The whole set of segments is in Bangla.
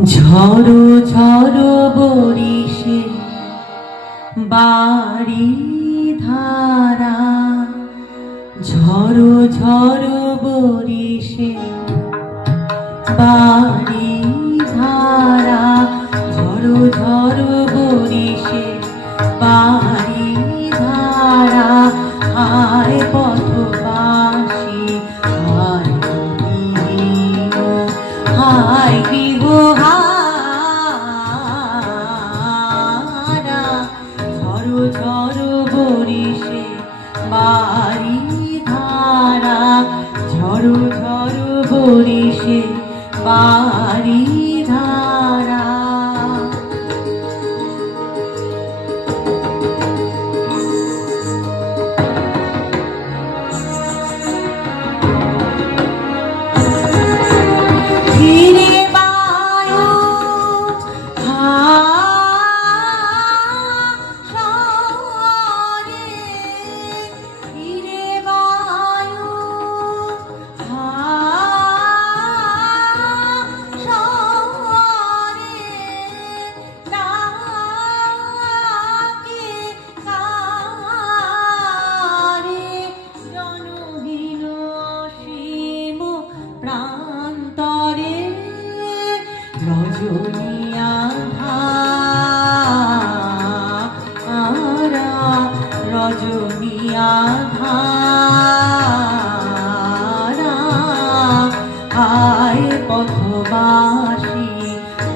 ঝড়ো ঝড়ো বরিশে বাড়ি ধারা, ঝড়ো ঝড়ো বরিশে বাড়ি ধারা, ঝড়ো ঝড়ো বরিশে বাড়ি ধারা। হায় পথবাসী হায় গৃহ, হায় গৃহ হারা, ঝড়ো ঝড়ো বরিশে বাড়ি ধারা, ঝড়ো ঝড়ো বরিশে বাড়ি ধারা। ফিরে বায়ু শহরে, ফিরে বায়ু শহরে, ডাকে কারে জনহীন অসীম প্রান্তরে, রজনী আঁধারা, রজনী আঁধারা। হায় পথবাসী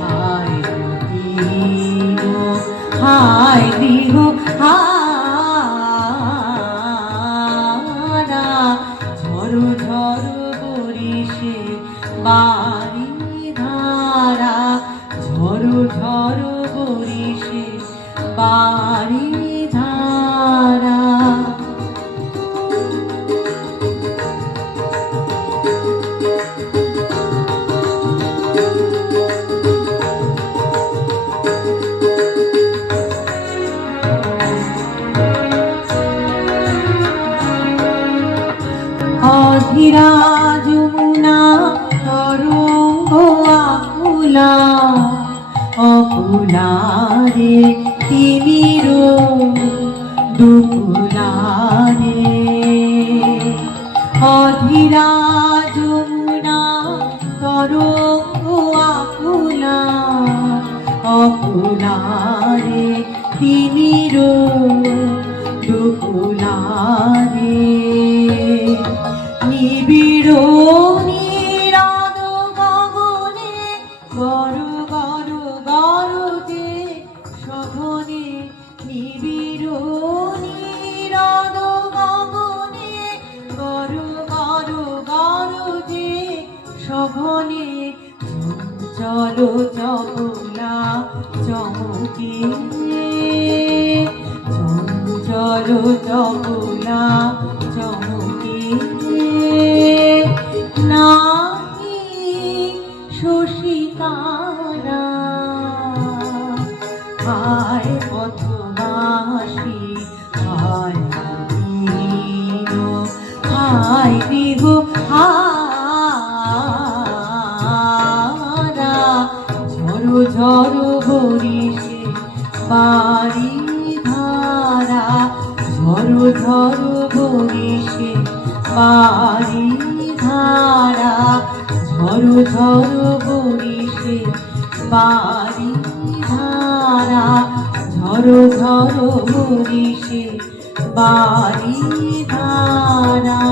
হায় গৃহ, হায় গৃহ হারা, ঝড়ো ঝড়ো বরিশে বাড়ি ধারা, ঝড়ো ঝড়ো বরিশে বাড়ি ধারা। অধীরা যমুনা তরঙ্গ আকুলা, অকুলারে তিমির দুকুলারে, অধীরা যমুনা তরঙ্গ আকুলা, অকুলারে তিমির দুকুলারে, নিবিড় নিরাদ গগনে গরু গরু গরুতে শোভনে, নিবিড় নিরাদ গগনে গরু গরু গরুতে শোভনে, চঞ্চল চপলা চমকে, চঞ্চল চপলা চমকে, নাহি শশিকারা। হায় পথবাসী হায় গৃহ, হায় গৃহ হারা, ঝড়ো ঝড়ো বরিশে বাড়ি ধারা, ঝড়ো ঝড়ো বরিশে বাড়ি ধারা, ঝড়ো ঝড়ো বরিশে বাড়ি ধারা, ঝড়ো ঝড়ো বরিশে বাড়ি ধারা।